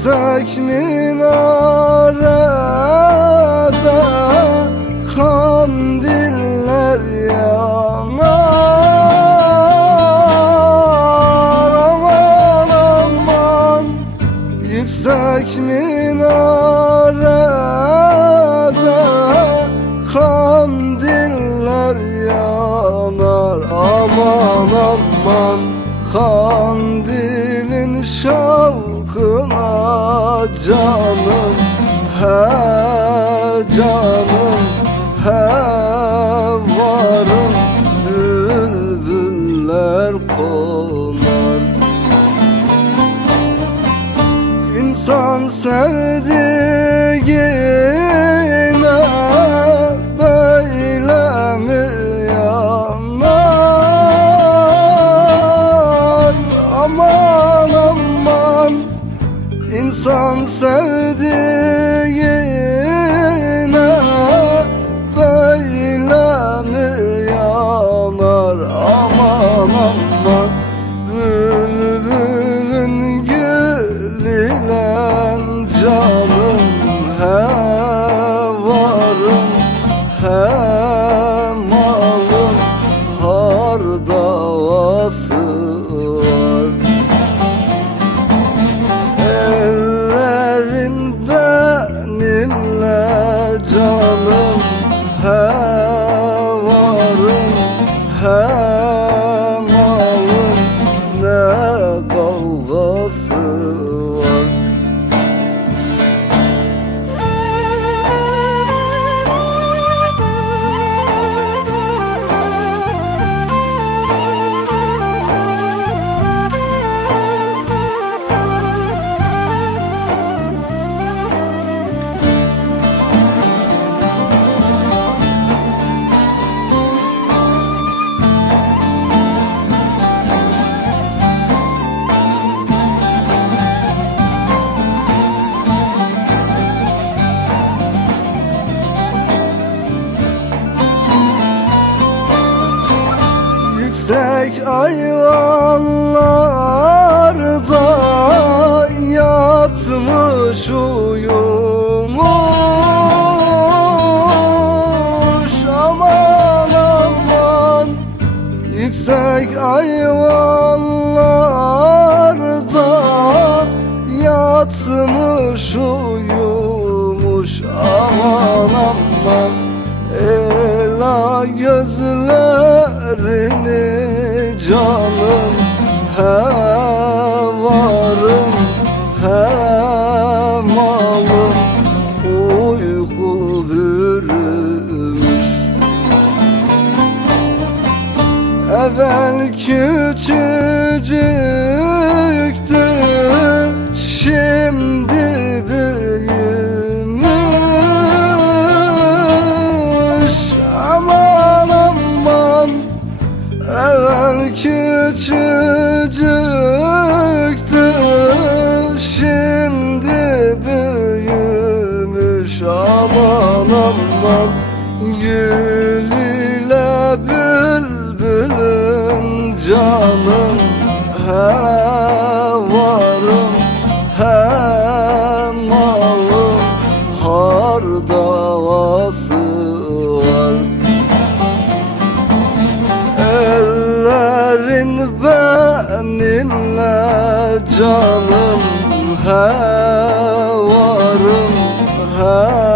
Yüksek minarede kandiller yanar. Aman aman, yüksek minarede kandiller yanar. Aman aman, kandilin şavkına canım, he canım, he varım. Bülbüller konar. İnsan sevdiğine böyle mi yanar? Aman aman, İnsan sevdiğine böyle mi yanar? Aman aman, bülbülün gülüyle canım, he varım, he malım, har davası var. Ellerin benimle canım, he varım, he malım, ne kavgası var. Yüksek ayvanlarda yatmış uyumuş. Aman aman, yüksek ayvanlarda yatmış uyumuş. Aman aman, ela gözlerini canım, he varım, he malım, uyku bürümüş. Evvel küçücüktü, şimdi büyümüş. Aman aman, evvel küçücüktü, şimdi büyümüş. Aman aman, gül ile bülbülün canım, he varım, he malım, har davası var. Ellerin benimle canım, he varım, he